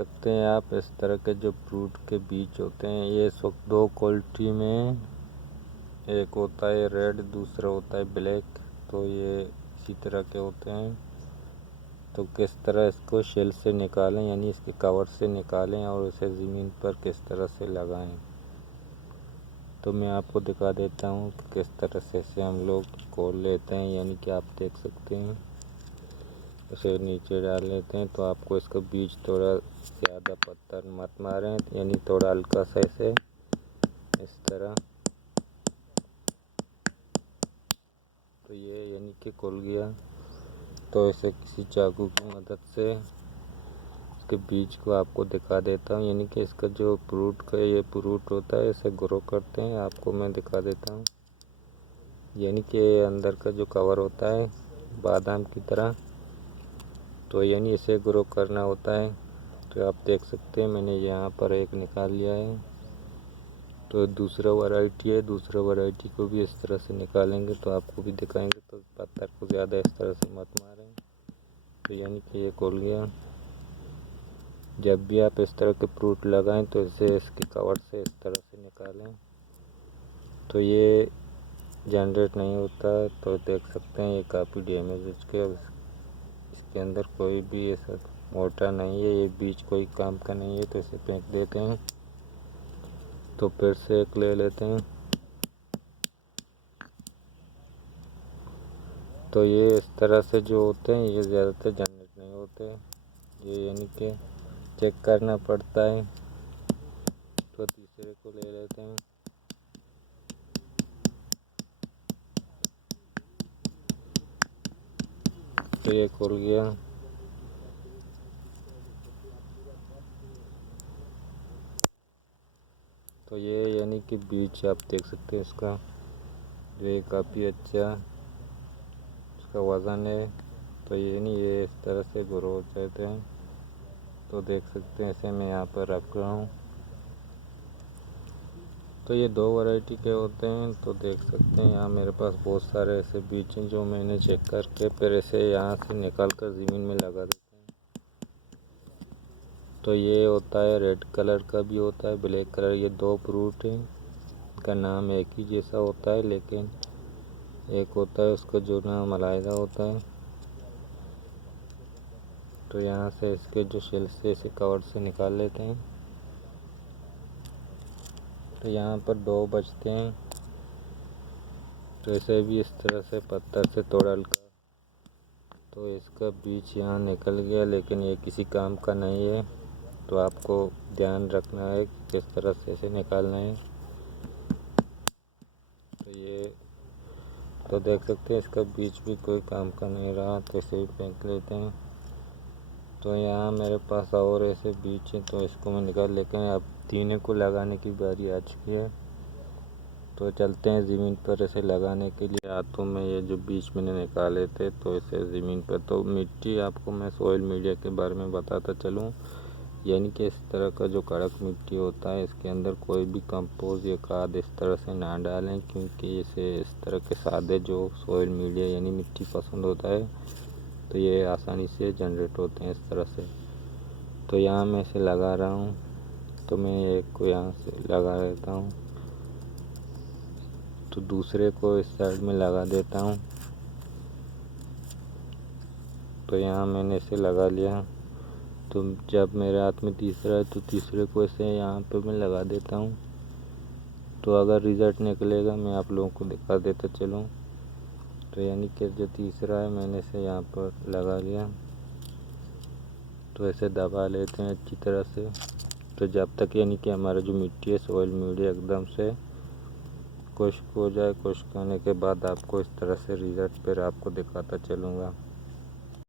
सकते हैं आप इस तरह के जो फ्रूट के बीज होते हैं, ये दो क्वालिटी में, एक होता है रेड, दूसरा होता है ब्लैक। तो ये इसी तरह के होते हैं। तो किस तरह इसको शेल से निकालें, यानी इसके कवर से निकालें और उसे ज़मीन पर किस तरह से लगाएं, तो मैं आपको दिखा देता हूँ कि किस तरह से हम लोग खोल लेते हैं। यानी कि आप देख सकते हैं, उसे नीचे डाल लेते हैं। तो आपको इसका बीज थोड़ा ज़्यादा पत्थर मत मारें, यानी थोड़ा हल्का सा इसे इस तरह। तो ये यानी कि खुल गया। तो इसे किसी चाकू की मदद से इसके बीज को आपको दिखा देता हूँ। यानी कि इसका जो फ्रूट का ये फ्रूट होता है, इसे ग्रो करते हैं, आपको मैं दिखा देता हूँ। यानी कि अंदर का जो कवर होता है बादाम की तरह, तो यानी इसे ग्रो करना होता है। तो आप देख सकते हैं, मैंने यहाँ पर एक निकाल लिया है। तो दूसरा वैरायटी है, दूसरा वैरायटी को भी इस तरह से निकालेंगे तो आपको भी दिखाएंगे। तो पत्थर को ज़्यादा इस तरह से मत मारें। तो यानी कि ये खुल गया। जब भी आप इस तरह के फ्रूट लगाएं तो इसे इसके कवर से इस तरह से निकालें, तो ये जनरेट नहीं होता है। तो देख सकते हैं ये काफ़ी डैमेज है इसके अंदर कोई भी ऐसा मोटा नहीं है, ये बीज कोई काम का नहीं है। तो इसे फेंक देते हैं। तो फिर से एक ले लेते हैं। तो ये इस तरह से जो होते हैं, ये ज़्यादातर जनरेट नहीं होते, ये यानी कि चेक करना पड़ता है। तो तीसरे को ले लेते हैं। तो ये खुल गया। तो ये यानी कि बीज आप देख सकते हैं इसका, जो ये काफ़ी अच्छा इसका वज़न है। तो ये नहीं, ये इस तरह से ग्रो हो जाते हैं। तो देख सकते हैं, इसे मैं यहाँ पर रख रहा हूँ। तो ये दो वैरायटी के होते हैं। तो देख सकते हैं यहाँ मेरे पास बहुत सारे ऐसे बीज हैं जो मैंने चेक करके फिर इसे यहाँ से निकाल कर ज़मीन में लगा देते हैं। तो ये होता है रेड कलर का भी होता है, ब्लैक कलर। ये दो फ्रूट हैं, इनका नाम एक ही जैसा होता है, लेकिन एक होता है उसका जो नाम अलग होता है। तो यहाँ से इसके जो शेल से इसे कवर से निकाल लेते हैं। तो यहाँ पर दो बचते हैं। तो इसे भी इस तरह से पत्थर से तोड़ कर, तो इसका बीज यहाँ निकल गया, लेकिन ये किसी काम का नहीं है। तो आपको ध्यान रखना है कि किस तरह से इसे निकालना है। तो ये तो देख सकते हैं, इसका बीज भी कोई काम का नहीं रहा, तो इसे भी फेंक लेते हैं। तो यहाँ मेरे पास और ऐसे बीज हैं, तो इसको मैं निकाल लेते हैं। अब तीनों को लगाने की बारी आ चुकी है। तो चलते हैं ज़मीन पर इसे लगाने के लिए। हाथों में ये जो बीज मैंने निकाले थे, तो इसे ज़मीन पर, तो मिट्टी आपको मैं सॉइल मीडिया के बारे में बताता चलूँ। यानी कि इस तरह का जो कड़क मिट्टी होता है, इसके अंदर कोई भी कंपोज या खाद इस तरह से ना डालें, क्योंकि इसे इस तरह के सादे जो सॉइल मीडिया यानी मिट्टी पसंद होता है, तो ये आसानी से जनरेट होते हैं इस तरह से। तो यहाँ मैं इसे लगा रहा हूँ। तो मैं एक को यहाँ से लगा देता हूँ, तो दूसरे को इस साइड में लगा देता हूँ। तो यहाँ मैंने इसे लगा लिया। तो जब मेरे हाथ में तीसरा है, तो तीसरे को इसे यहाँ पे मैं लगा देता हूँ। तो अगर रिज़ल्ट निकलेगा मैं आप लोगों को दिखा देता चलूँ। तो यानी कि जो तीसरा है, मैंने इसे यहाँ पर लगा लिया। तो इसे दबा लेते हैं अच्छी तरह से। तो जब तक यानी कि हमारा जो मिट्टी है सॉइल मीडिया एकदम से खुश्क हो जाए, खुश्क होने के बाद आपको इस तरह से रिज़ल्ट फिर आपको दिखाता चलूँगा।